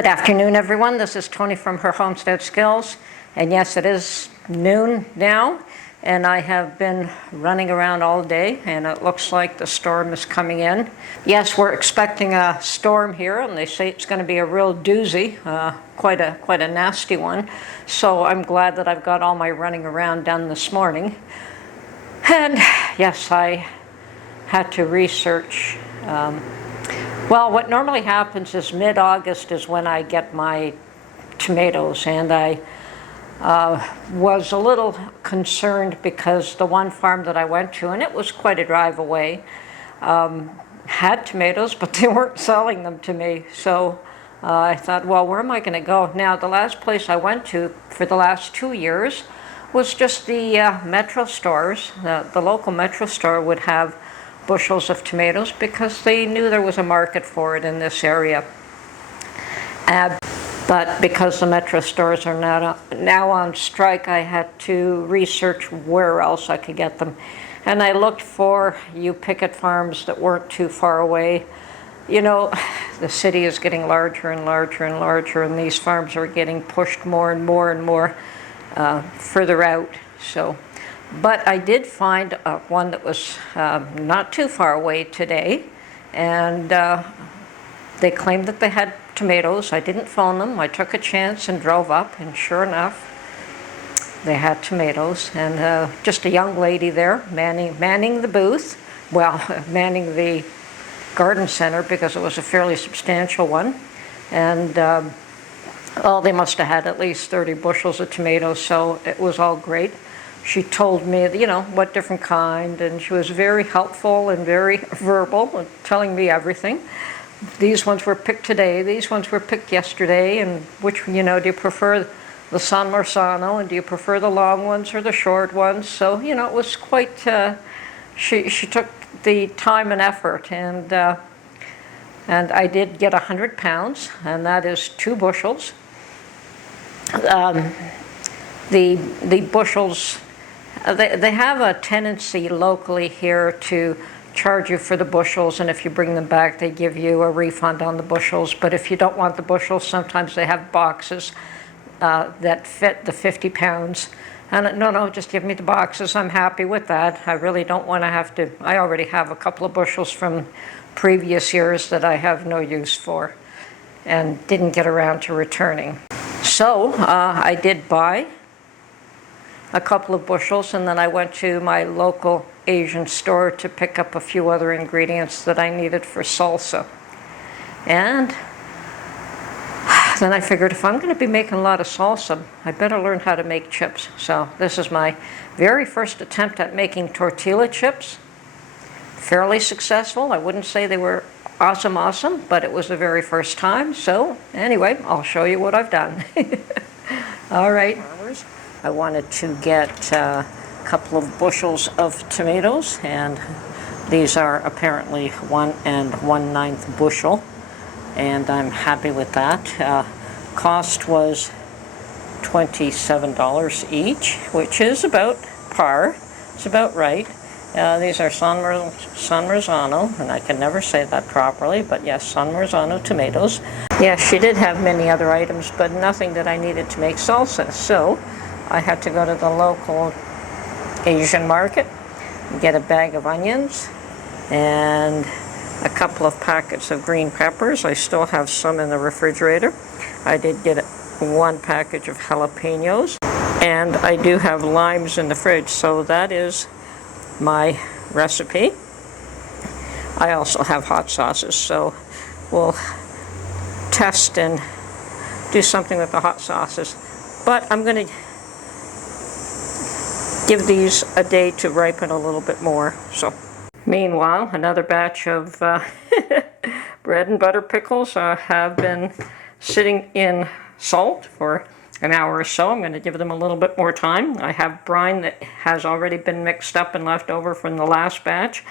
Good afternoon, everyone. This is Tony from her Homestead Skills. And yes, it is noon now, and I have been running around all day, and it looks like the storm is coming in. Yes, we're expecting a storm here, and they say it's going to be a real doozy, quite a nasty one. So I'm glad that I've got all my running around done this morning. And yes, I had to research. Well, what normally happens is mid-August is when I get my tomatoes, and I was a little concerned because the one farm that I went to, and it was quite a drive away, had tomatoes, but they weren't selling them to me. So I thought, well, where am I going to go? Now, the last place I went to for the last 2 years was just the metro stores. The local metro store would have bushels of tomatoes because they knew there was a market for it in this area. But because the metro stores are now on strike, I had to research where else I could get them. And I looked for picket farms that weren't too far away. You know, the city is getting larger and larger and larger, and these farms are getting pushed more and more and more further out. But I did find one that was not too far away today, and they claimed that they had tomatoes. I didn't phone them. I took a chance and drove up, and sure enough, they had tomatoes. And just a young lady there manning the booth, well, manning the garden center, because it was a fairly substantial one. And they must have had at least 30 bushels of tomatoes, so it was all great. She told me, what different kind, and she was very helpful and very verbal, telling me everything. These ones were picked today, these ones were picked yesterday, and which, do you prefer the San Marzano, and do you prefer the long ones or the short ones? So, it was quite, she took the time and effort, and I did get 100 pounds, and that is 2 bushels. The bushels, they have a tendency locally here to charge you for the bushels, and if you bring them back, they give you a refund on the bushels. But if you don't want the bushels, sometimes they have boxes that fit the 50 pounds. And no, just give me the boxes. I'm happy with that. I really don't want to I already have a couple of bushels from previous years that I have no use for and didn't get around to returning. So I did buy a couple of bushels, and then I went to my local Asian store to pick up a few other ingredients that I needed for salsa. And then I figured, if I'm going to be making a lot of salsa, I better learn how to make chips. So this is my very first attempt at making tortilla chips. Fairly successful. I wouldn't say they were awesome, but it was the very first time. So anyway, I'll show you what I've done. All right. I wanted to get a couple of bushels of tomatoes, and these are apparently 1 1/9 bushel, and I'm happy with that. Cost was $27 each, which is about par. It's about right. These are San Marzano, and I can never say that properly, but yes, San Marzano tomatoes. Yes, she did have many other items, but nothing that I needed to make salsa, so I had to go to the local Asian market and get a bag of onions and a couple of packets of green peppers. I still have some in the refrigerator. I did get 1 package of jalapenos, and I do have limes in the fridge, so that is my recipe. I also have hot sauces, so we'll test and do something with the hot sauces. But I'm going to give these a day to ripen a little bit more. So, meanwhile, another batch of bread and butter pickles have been sitting in salt for an hour or so. I'm going to give them a little bit more time. I have brine that has already been mixed up and left over from the last batch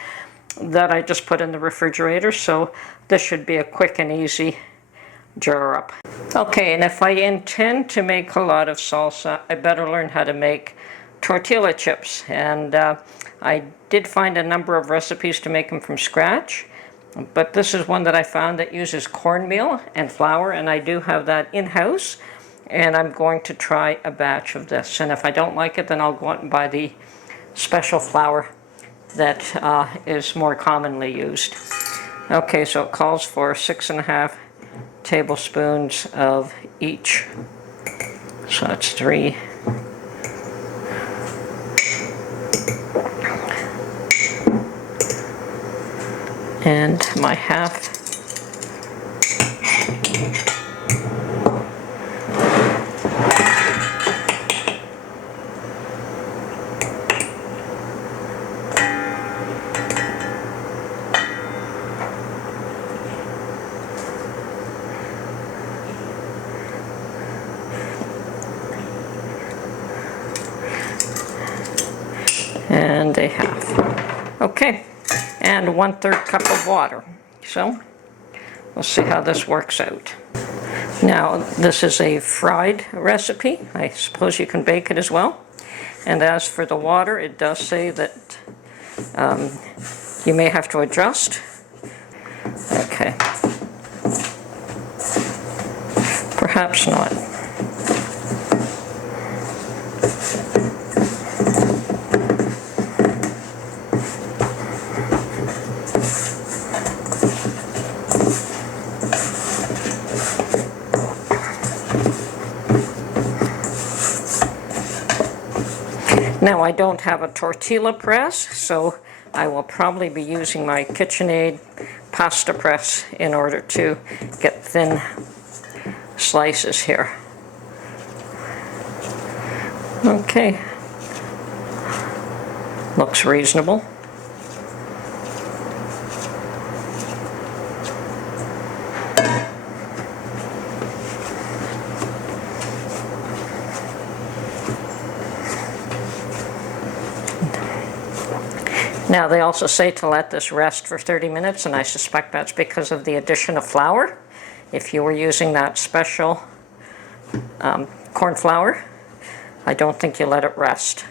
that I just put in the refrigerator, so this should be a quick and easy jar up. Okay, and if I intend to make a lot of salsa, I better learn how to make tortilla chips, and I did find a number of recipes to make them from scratch. but this is one that I found that uses cornmeal and flour, and I do have that in-house, and I'm going to try a batch of this. And if I don't like it, then I'll go out and buy the special flour that is more commonly used. Okay, so it calls for 6.5 tablespoons of each. So that's 3. And my half. And a half. Okay, and 1/3 cup of water. So we'll see how this works out. Now, this is a fried recipe. I suppose you can bake it as well. And as for the water, it does say that you may have to adjust. Okay. Perhaps not. Now, I don't have a tortilla press, so I will probably be using my KitchenAid pasta press in order to get thin slices here. Okay, looks reasonable. Now, they also say to let this rest for 30 minutes, and I suspect that's because of the addition of flour. If you were using that special corn flour, I don't think you let it rest.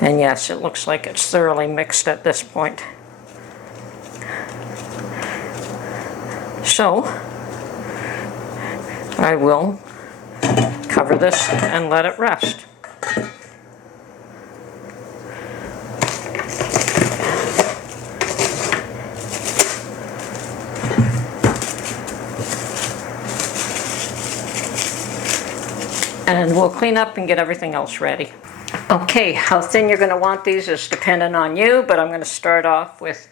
And yes, it looks like it's thoroughly mixed at this point. So, I will cover this and let it rest. And we'll clean up and get everything else ready. Okay, how thin you're going to want these is dependent on you, but I'm going to start off with,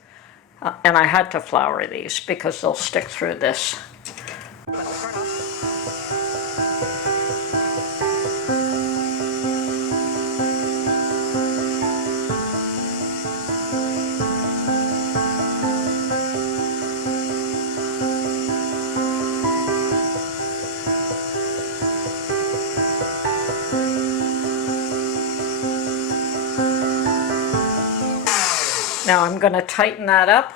and I had to flour these because they'll stick through this. Now I'm going to tighten that up.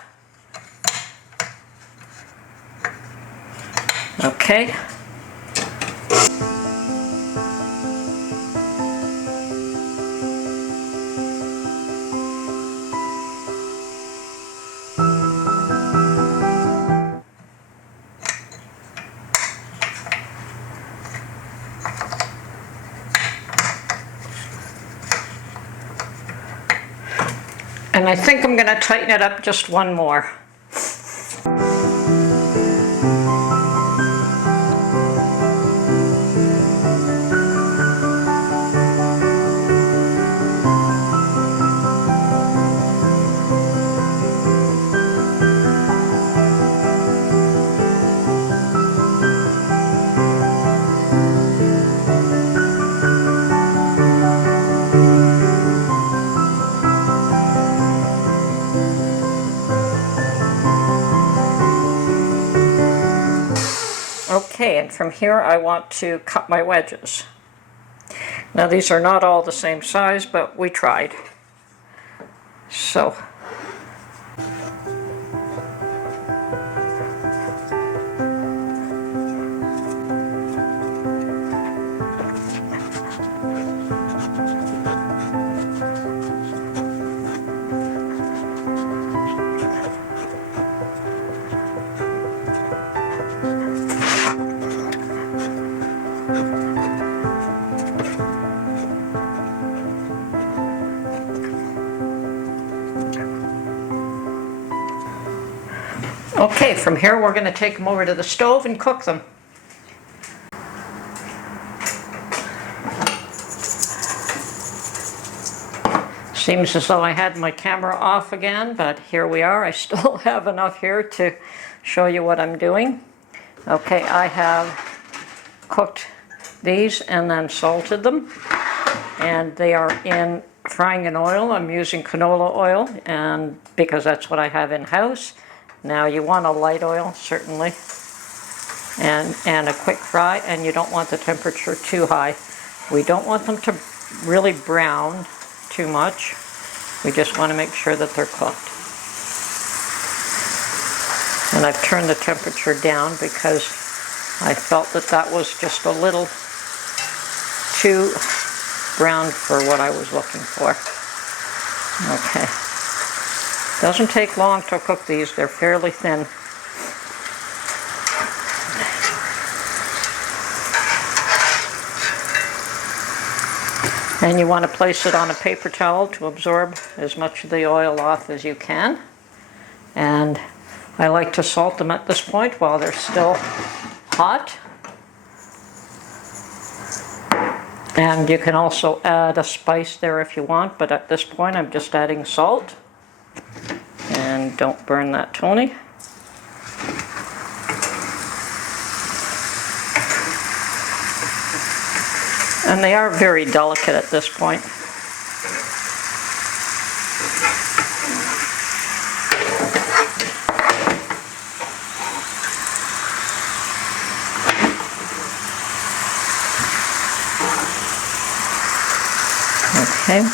Okay. And I think I'm going to tighten it up just one more. Okay, and from here I want to cut my wedges. Now these are not all the same size, but we tried. So, Okay, from here we're going to take them over to the stove and cook them. Seems as though I had my camera off again, but here we are. I still have enough here to show you what I'm doing. Okay, I have cooked these and then salted them, and they are in frying in oil. I'm using canola oil, and because that's what I have in house. Now you want a light oil, certainly, and a quick fry, and you don't want the temperature too high. We don't want them to really brown too much. We just want to make sure that they're cooked. And I've turned the temperature down because I felt that that was just a little too brown for what I was looking for. Okay. Doesn't take long to cook these. They're fairly thin. And you want to place it on a paper towel to absorb as much of the oil off as you can. And I like to salt them at this point while they're still hot. And you can also add a spice there if you want, but at this point I'm just adding salt. And don't burn that, Tony. And they are very delicate at this point. Okay.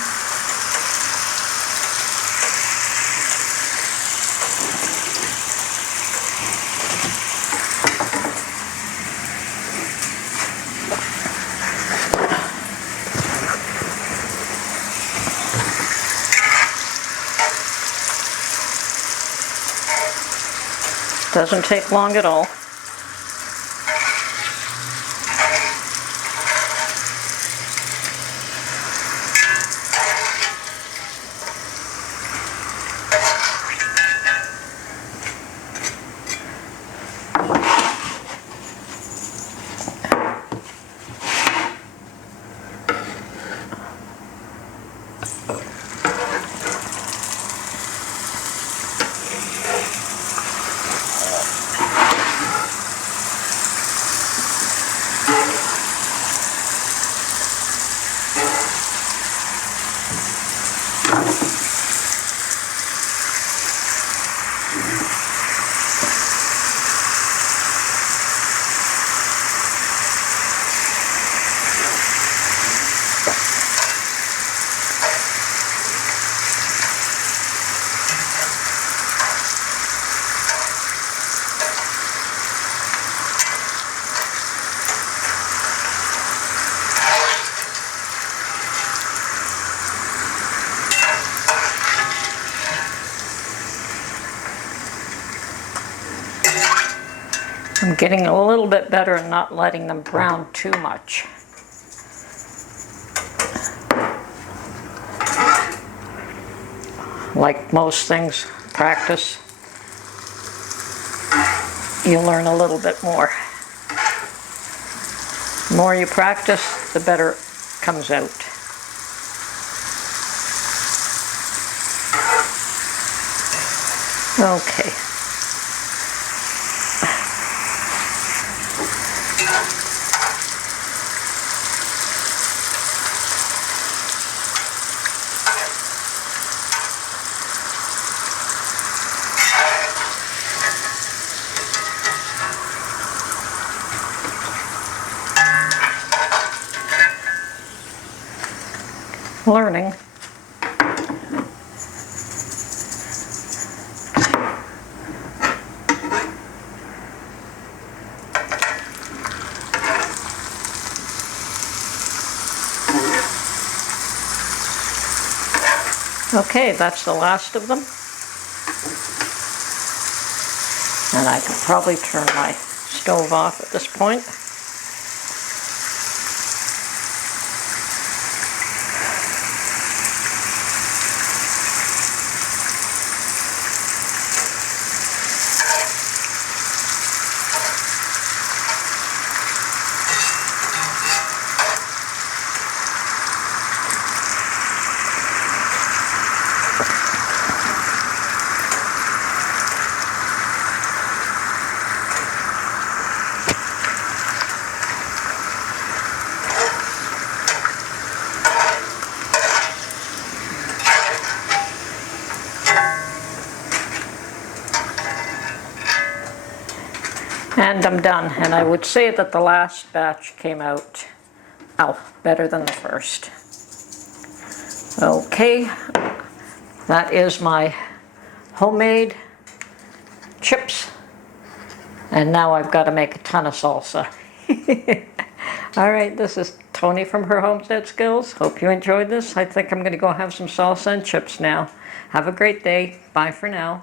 Doesn't take long at all. I'm getting a little bit better and not letting them brown too much. Like most things, practice, you learn a little bit more. The more you practice, the better it comes out. Okay. Learning. Okay, that's the last of them. And I can probably turn my stove off at this point. And I'm done. And I would say that the last batch came out, better than the first. Okay, that is my homemade chips. And now I've got to make a ton of salsa. All right, this is Tony from Her Homestead Skills. Hope you enjoyed this. I think I'm going to go have some salsa and chips now. Have a great day. Bye for now.